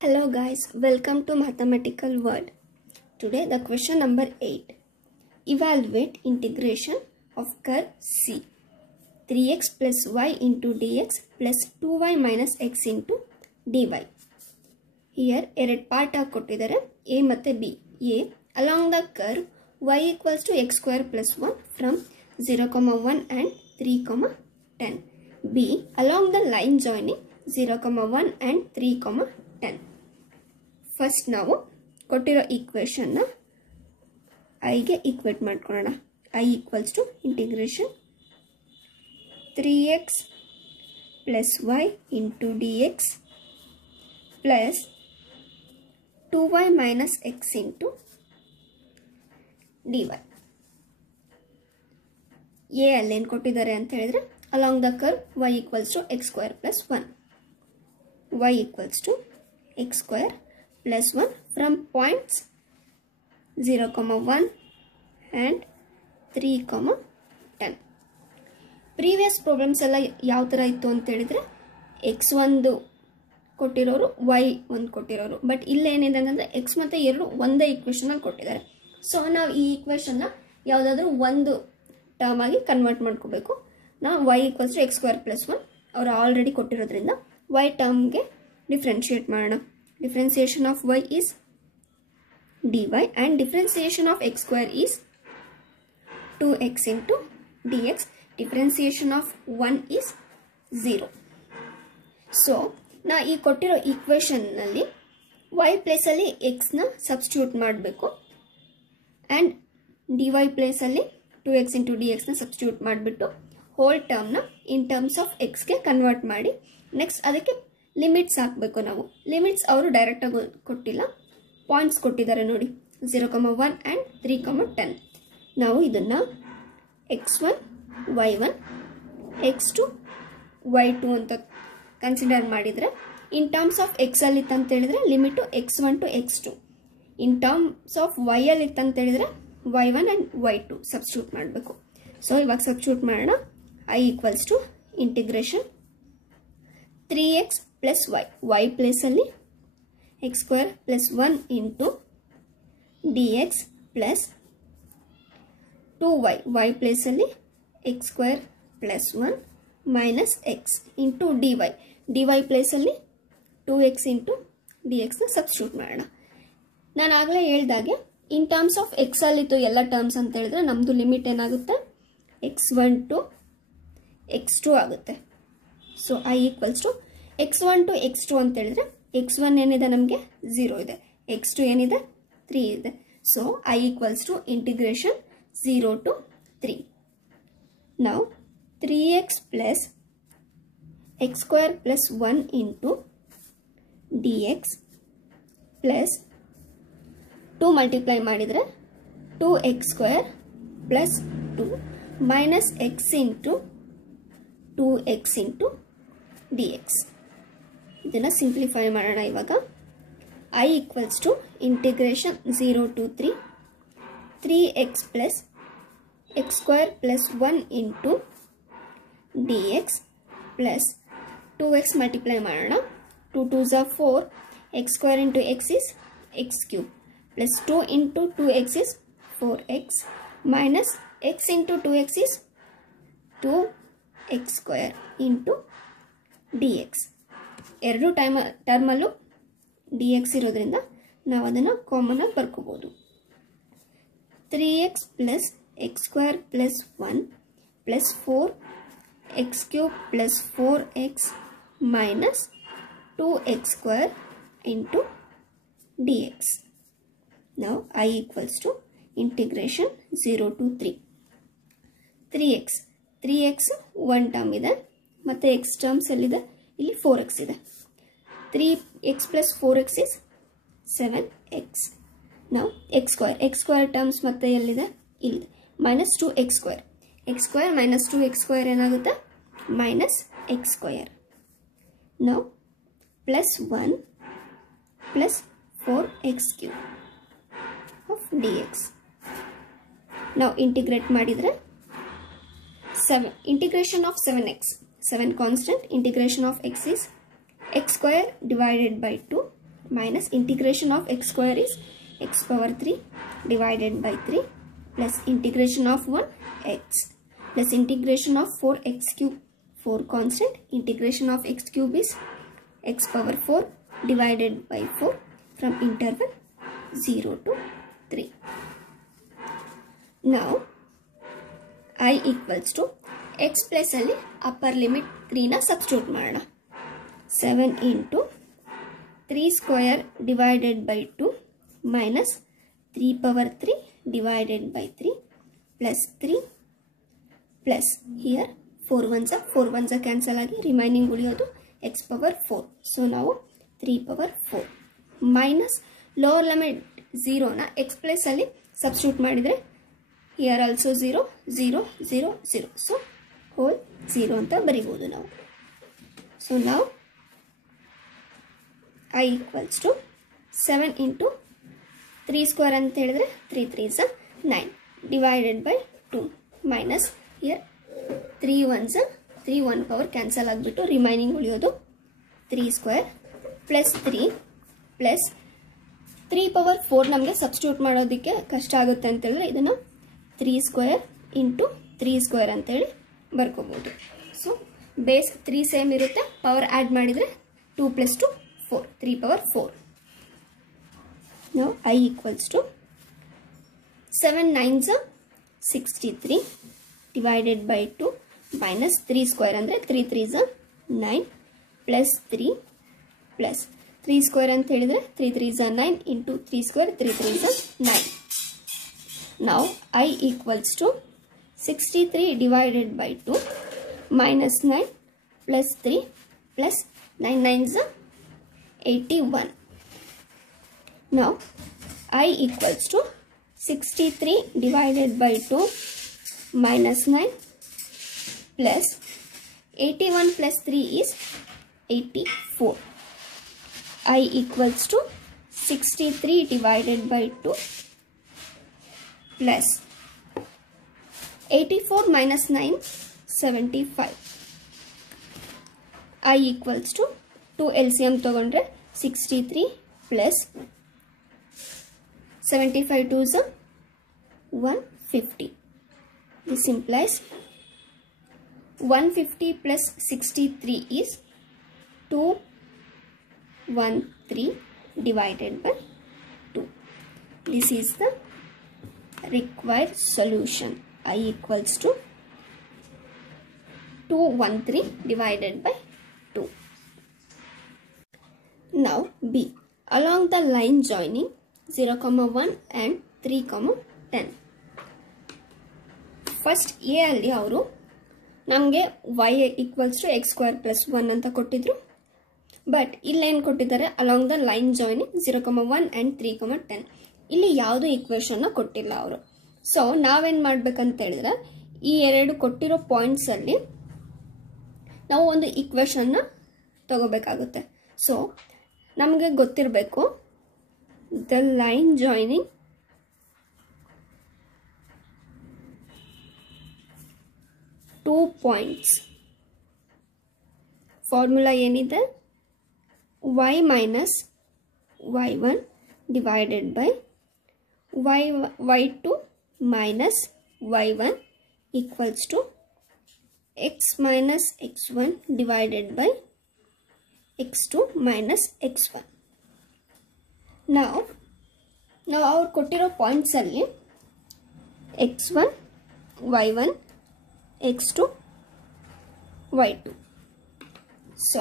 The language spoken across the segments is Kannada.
Hello guys, welcome to Mathematical World. Today the question number 8. Evaluate integration of curve C. 3x plus y into dx plus 2y minus x into dy. Here ಎರಡು ಪಾರ್ಟ್ ಆಗಿ ಕೊಟ್ಟಿದ್ದಾರೆ A ಮತ್ತು B. A along the curve y equals to x square plus 1 from 0, 1 and 3, 10. B along the line joining 0, 1 and 3, 10. First ನಾವು ಕೊಟ್ಟಿರೋ ಈಕ್ವೇಷನ್ನ ಐಗೆ ಈಕ್ವೇಟ್ ಮಾಡ್ಕೊಳ್ಳೋಣ. I equals to integration 3x plus y into d x plus 2y minus x into d y. ಎ ಅಲ್ಲೇನು ಕೊಟ್ಟಿದ್ದಾರೆ ಅಂತ ಹೇಳಿದ್ರೆ along the curve y equals to x square plus 1, y equals to x square plus 1 from points 0, 1 and 3, 10. Previous problems ಎಲ್ಲ ಯಾವ ಥರ ಇತ್ತು ಅಂತ ಹೇಳಿದ್ರೆ x ಒಂದು ಕೊಟ್ಟಿರೋರು y ಒಂದು ಕೊಟ್ಟಿರೋರು, ಬಟ್ ಇಲ್ಲೇನಿದೆ ಅಂತಂದರೆ x ಮತ್ತು 2 ಒಂದೇ ಈಕ್ವೇಷನಲ್ಲಿ ಕೊಟ್ಟಿದ್ದಾರೆ. ಸೊ ನಾವು ಈ ಈಕ್ವೇಷನ್ನ ಯಾವುದಾದ್ರೂ ಒಂದು ಟರ್ಮ್ ಆಗಿ ಕನ್ವರ್ಟ್ ಮಾಡ್ಕೋಬೇಕು. ನಾವು y equals to x square plus 1 ಅವರು ಆಲ್ರೆಡಿ ಕೊಟ್ಟಿರೋದ್ರಿಂದ y ಟರ್ಮ್ಗೆ ಡಿಫ್ರೆನ್ಶಿಯೇಟ್ ಮಾಡೋಣ. Differentiation of y is dy and differentiation of x square is 2x into dx. Differentiation of 1 is 0. So, ನಾ ಈ ಕೊಟ್ಟಿರೋ ಈಕ್ವೇಷನ್ ನಲ್ಲಿ y ಪ್ಲೇಸ್ ಅಲ್ಲಿ x ನ ಸಬ್ಸ್ಟಿಟ್ಯೂಟ್ ಮಾಡಬೇಕು and dy ಪ್ಲೇಸ್ ಅಲ್ಲಿ 2x into dx ನ ಸಬ್ಸ್ಟಿಟ್ಯೂಟ್ ಮಾಡಿಬಿಟ್ಟು ಹೋಲ್ ಟರ್ಮ್ ನ ಇನ್ ಟರ್ಮ್ಸ್ ಆಫ್ x ಗೆ ಕನ್ವರ್ಟ್ ಮಾಡಿ ನೆಕ್ಸ್ಟ್ ಅದಕ್ಕೆ ಲಿಮಿಟ್ಸ್ ಹಾಕಬೇಕು. ನಾವು ಲಿಮಿಟ್ಸ್ ಅವರು ಡೈರೆಕ್ಟ್ ಆಗಿ ಕೊಟ್ಟಿಲ್ಲ, ಪಾಯಿಂಟ್ಸ್ ಕೊಟ್ಟಿದ್ದಾರೆ ನೋಡಿ, 0, 1 and 3, 10. ನಾವು ಇದನ್ನ x1 y1 x2 y2 ಅಂತ ಕನ್ಸಿಡರ್ ಮಾಡಿದ್ರೆ ಇನ್ ಟರ್ಮ್ಸ್ ಆಫ್ x ಅಲ್ಲಿ ಇತ್ತಂತ ಹೇಳಿದ್ರೆ limit x1 to x2, in terms of y ಅಲ್ಲಿ ಇತ್ತಂತ ಹೇಳಿದ್ರೆ y1 and y2 ಸಬ್ಸ್ಟಿಟ್ಯೂಟ್ ಮಾಡಬೇಕು. ಸೊ ಇವಾಗ ಸಬ್ಸ್ಟಿಟ್ಯೂಟ್ ಮಾಡೋಣ. i equals to integration 3x plus y place ಅಲ್ಲಿ x square plus 1 into d x plus 2y place ಅಲ್ಲಿ x square plus 1 minus x into d y place ಅಲ್ಲಿ 2x ಇಂಟು ಡಿ ಎಕ್ಸ್ನ ಸಬ್ಸ್ಟಿಟ್ಯೂಟ್ ಮಾಡೋಣ. ನಾನು ಆಗಲೇ ಹೇಳ್ದಾಗೆ ಇನ್ ಟರ್ಮ್ಸ್ ಆಫ್ ಎಕ್ಸ್ ಅಲ್ಲಿತ್ತು ಎಲ್ಲ ಟರ್ಮ್ಸ್ ಅಂತ ಹೇಳಿದ್ರೆ ನಮ್ಮದು ಲಿಮಿಟ್ ಏನಾಗುತ್ತೆ x1 ಟು x2 ಆಗುತ್ತೆ. So I equals to x1 to x2 ಅಂತ ಹೇಳಿದ್ರೆ x1 ಏನಿದೆ ನಮಗೆ 0 ಇದೆ, x2 ಏನಿದೆ 3 ಇದೆ. So I equals to integration 0 to 3. ನಾವು 3x plus x square plus 1 into d x plus 2 multiply ಮಾಡಿದರೆ 2x square plus 2 minus x into 2x into d x. ಇದನ್ನು ಸಿಂಪ್ಲಿಫೈ ಮಾಡೋಣ. ಇವಾಗ I equals to integration 0 to 3, 3x plus x square plus 1 into d x plus 2x multiply ಮಾಡೋಣ. 2 2s are 4, x square into x is X cube plus 2 into 2x is 4x minus x into 2x is 2x square into d x. ಎರಡು ಟರ್ಮಲ್ಲೂ ಡಿ ಎಕ್ಸ್ ಇರೋದ್ರಿಂದ ನಾವು ಅದನ್ನು ಕಾಮನ್ ಆಗಿ ಬರ್ಕೋಬೋದು. 3x plus x square plus 1 plus 4x cube plus 4x minus 2x square into d x. ನಾವು I equals to integration 0 to 3. 3x 1 term ಇದೆ ಮತ್ತು ಎಕ್ಸ್ ಟರ್ಮ್ಸ್ ಎಲ್ಲಿದೆ ಇಲ್ಲಿ 4x ಇದೆ. 3x plus 4x is 7x. ನಾವು ಎಕ್ಸ್ ಸ್ಕ್ವೇರ್ ಟರ್ಮ್ಸ್ ಮತ್ತೆ ಎಲ್ಲಿದೆ ಇಲ್ಲಿ minus 2x square, X square minus 2x square ಏನಾಗುತ್ತೆ ಮೈನಸ್ ಎಕ್ಸ್ ಸ್ಕ್ವೇರ್. ನಾವು plus 1 plus 4x cube of D x. ನಾವು ಇಂಟಿಗ್ರೇಟ್ ಮಾಡಿದರೆ 7 integration of 7 constant, integration of x is x square divided by 2 minus integration of x square is x power 3 divided by 3 plus integration of 1 x plus integration of 4x cube, 4 constant, integration of x cube is x power 4 divided by 4 from interval 0 to 3. Now I equals to x plus ಅಲ್ಲಿ upper limit 3 ನ substitute ಮಾಡೋಣ. 7 into 3 square divided by 2 minus 3 power 3 divided by 3 plus 3 plus here 4 ones are cancel ಆಗಿ remaining ಉಳಿಯೋದು x power 4. So ನಾವು 3 power 4 minus lower limit 0 ನ x plus ಅಲ್ಲಿ substitute ಮಾಡಿದ್ರೆ here also 0 0 0 0. So whole 0 ಅಂತ ಬರಿಬಹುದು ನಾವು. So now I equals to 7 into 3 square ಅಂತ ಹೇಳಿದ್ರೆ 3 3s are 9 divided by 2 minus here 3 ones 3 1 power cancel ಆಗಿಬಿಟ್ಟು remaining ಉಳಿಯೋದು 3 square plus 3 plus 3 power 4 ನಮಗೆ ಸಬ್ಸ್ಟಿಟ್ಯೂಟ್ ಮಾಡೋದಕ್ಕೆ ಕಷ್ಟ ಆಗುತ್ತೆ ಅಂತ ಹೇಳಿದ್ರೆ ಇದನ್ನು 3 square into 3 square ಅಂತ ಹೇಳಿ ಬರ್ಕೋಬಹುದು. ಸೊ ಬೇಸ್ 3 ಸೇಮ್ ಇರುತ್ತೆ, ಪವರ್ ಆಡ್ ಮಾಡಿದ್ರೆ 2 plus 2 4 3 power 4. Now I equals to 7 9s are 63 divided by 2 minus 3 square ಅಂದ್ರೆ 3 3s are 9 plus 3 plus 3 square ಅಂತ ಹೇಳಿದ್ರೆ 3 3s are 9 into 3 square 3 3s are 9. Now I equals to 63 divided by 2 minus 9 plus 3 plus 9 9s are 81. Now I equals to 63 divided by 2 minus 9 plus 81 plus 3 is 84. I equals to 63 divided by 2 plus 84 minus 9 75. I equals to 2 LCM ತಗೊಂಡ್ರೆ 63 plus 75 2s are 150. This implies 150 plus 63 is 213 divided by 2. This is the required solution. I equals to 213 divided by 2. Now B. Along the line joining 0, 1 and 3, 10. First A ಅಲ್ಲಿ ಅವರು ನಮಗೆ y equals to x square plus 1 ಅಂತ ಕೊಟ್ಟಿದ್ರು. ಬಟ್ ಇಲ್ಲೇನು ಕೊಟ್ಟಿದ್ದಾರೆ, along the line joining 0, 1 and 3, 10. ಇಲ್ಲಿ ಯಾವುದೂ ಈಕ್ವೇಷನ್ನ ಕೊಟ್ಟಿಲ್ಲ ಅವರು. ಸೊ ನಾವೇನು ಮಾಡ್ಬೇಕಂತ ಹೇಳಿದ್ರೆ ಈ ಎರಡು ಕೊಟ್ಟಿರೋ ಪಾಯಿಂಟ್ಸಲ್ಲಿ ನಾವು ಒಂದು ಈಕ್ವೇಷನ್ನ ತಗೋಬೇಕಾಗುತ್ತೆ. ಸೊ ನಮಗೆ ಗೊತ್ತಿರಬೇಕು the line joining two points formula ಏನಿದೆ, y minus y1 divided by y2 minus y1 equals to x minus x1 divided by x2 minus x1. Now our ಕೊಟ್ಟಿರೋ ಪಾಯಿಂಟ್ಸ್ ಅಲ್ಲಿ x1 y1 x2 y2. So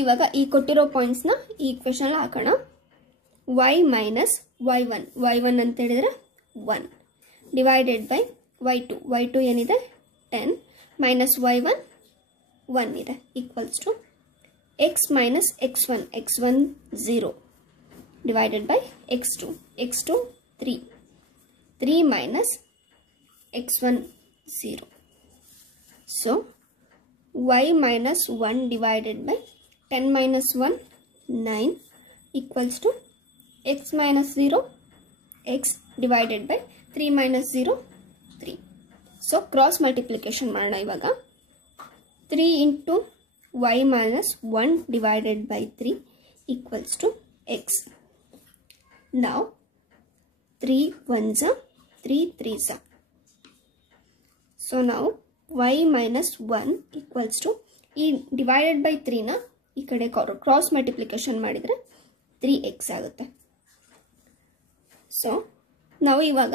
ಇವಾಗ ಈ ಕೊಟ್ಟಿರೋ ಪಾಯಿಂಟ್ಸ್ನ ಈ ಈಕ್ವೇಷನ್ ಹಾಕೋಣ. y ಮೈನಸ್ y1 ಅಂತ ಹೇಳಿದ್ರೆ 1 ಡಿವೈಡೆಡ್ ಬೈ y2 ಏನಿದೆ 10 ಮೈನಸ್ y1 1 ಇದೆ equals to x minus x1 0 divided by x2 3 minus x1 0. So y minus 1 divided by 10 minus 1 9 equals to x minus 0 x divided by 3 minus 0 3. So cross multiplication ಮಾಡೋಣ ಇವಾಗ. 3 into y minus 1 divided by 3 equals to x. Now 3 1s are 3 3s are. So now y minus 1 equals to divided by 3 na ಈ ಕಡೆ ಕ್ರಾಸ್ ಮಲ್ಟಿಪ್ಲಿಕೇಶನ್ ಮಾಡಿದರೆ 3x ಆಗುತ್ತೆ. ಸೊ ನಾವು ಇವಾಗ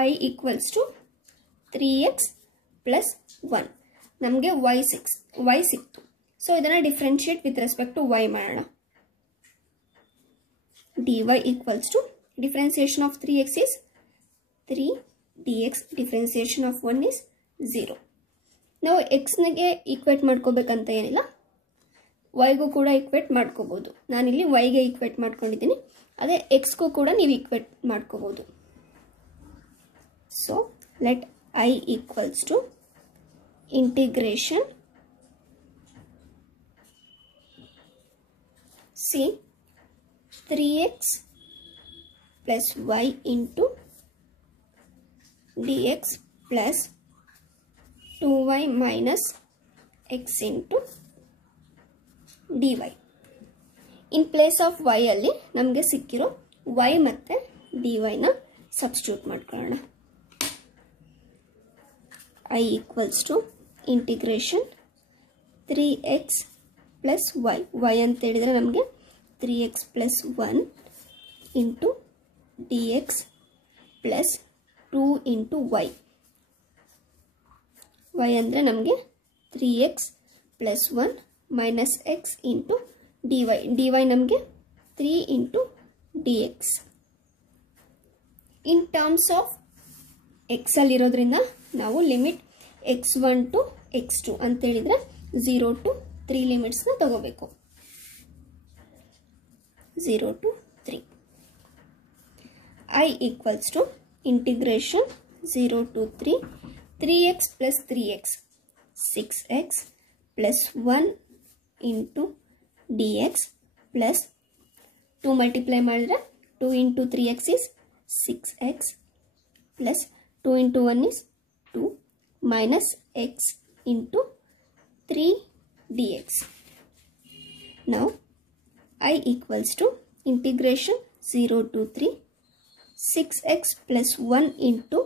y equals to 3x plus 1 ನಮಗೆ y ಸಿಕ್ತು. ಸೊ ಇದನ್ನು differentiate with respect to y ಮಾಡೋಣ. dy equals to differentiation of 3x is 3 dx, differentiation of 1 is 0. ನಾವು ಎಕ್ಸ್ನಿಗೆ ಈಕ್ವೇಟ್ ಮಾಡ್ಕೋಬೇಕಂತ ಏನಿಲ್ಲ, ವೈಗೂ ಕೂಡ ಈಕ್ವೇಟ್ ಮಾಡ್ಕೋಬಹುದು. ನಾನಿಲ್ಲಿ ವೈಗೆ ಈಕ್ವೇಟ್ ಮಾಡ್ಕೊಂಡಿದ್ದೀನಿ, ಅದೇ ಎಕ್ಸ್ಗೂ ಕೂಡ ನೀವು ಈಕ್ವೇಟ್ ಮಾಡ್ಕೋಬಹುದು. So let I equals to integration C 3x plus y into dx plus 2y minus x into dy. In place of y ಅಲ್ಲಿ ನಮಗೆ ಸಿಕ್ಕಿರೋ y ಮತ್ತು dy ನ ಸಬ್ಸ್ಟಿಟ್ಯೂಟ್ ಮಾಡ್ಕೊಳ್ಳೋಣ. I equals to integration 3x plus y ಅಂತ ಹೇಳಿದರೆ ನಮಗೆ 3x plus 1 into dx plus 2 into y ಅಂದರೆ ನಮಗೆ 3x plus 1 minus x into dy ನಮಗೆ 3 into dx. In terms of x ಅಲ್ಲಿರೋದ್ರಿಂದ ನಾವು ಲಿಮಿಟ್ x1 ಟು x2 ಅಂತ ಹೇಳಿದರೆ 0 ಟು 3 ಲಿಮಿಟ್ಸ್ನ ತಗೋಬೇಕು. 0 to 3. I equals to integration 0 to 3 3x plus 3x 6x plus 1 into dx plus 2 multiply ಮಾಡಿದ್ರೆ 2 into 3x is 6x plus 2 into 1 is 2 minus x into 3 dx. Now I equals to integration 0 to 3 6x plus 1 into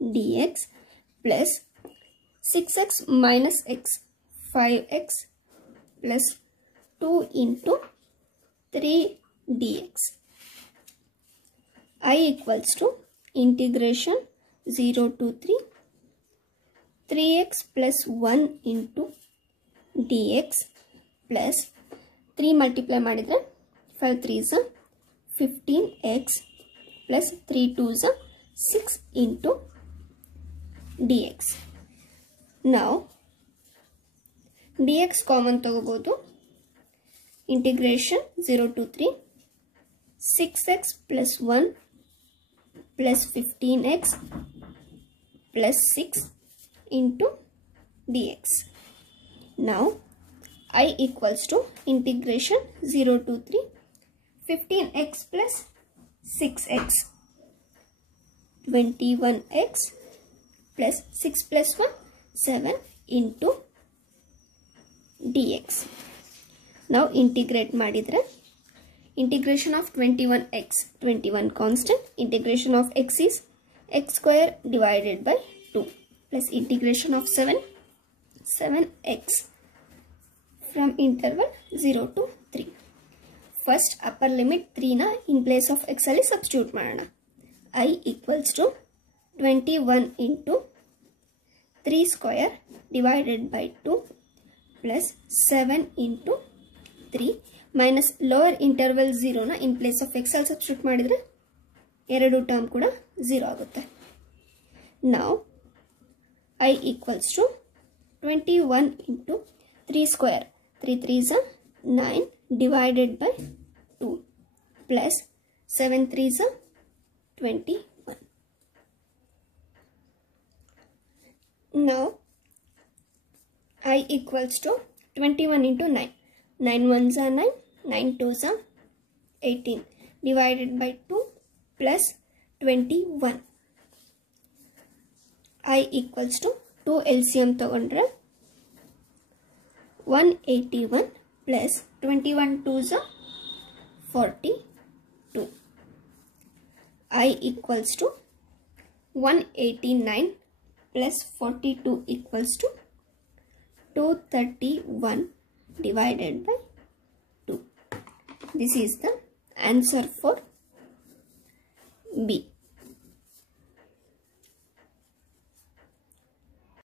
dx plus 6x minus x 5x plus 2 into 3 dx. I equals to integration 0 to 3 3x plus 1 into dx plus 3 multiply ಮಾಡಿದ್ರೆ 5 3s 15x plus 3 2s 6 into dx. Now dx common ತಗೋಬಹುದು. Integration 0 to 3 6x plus 1 plus 15x plus 6 into dx. Now I equals to integration 0 to 3 15x plus 6x 21x plus 6 plus 1 7 into dx. Now integrate ಮಾಡಿದ್ರೆ integration of 21x 21 constant, integration of x is x square divided by 2 plus integration of 7x from interval 0 to 3. First upper limit 3 na in place of x ali substitute ಮಾಡೋಣ. I equals to 21 into 3 square divided by 2 plus 7 into 3 minus lower interval 0 na in place of x ಅಲ್ಲಿ substitute ಮಾಡಿದ್ರೆ ಎರಡು ಟರ್ಮ್ ಕೂಡ 0 ಆಗುತ್ತೆ. Now I equals to 21 into 3 square 3 3s 9 divided by 2 plus 7 3s 21. Now I equals to 21 into 9 9 1s 9 9 2s 18 divided by 2 plus 21. I equals to 2 LCM ತಗೊಂಡ್ರೆ 181 plus 21 2s 42. I equals to 189 plus 42 equals to 231 divided by 2. This is the answer for B.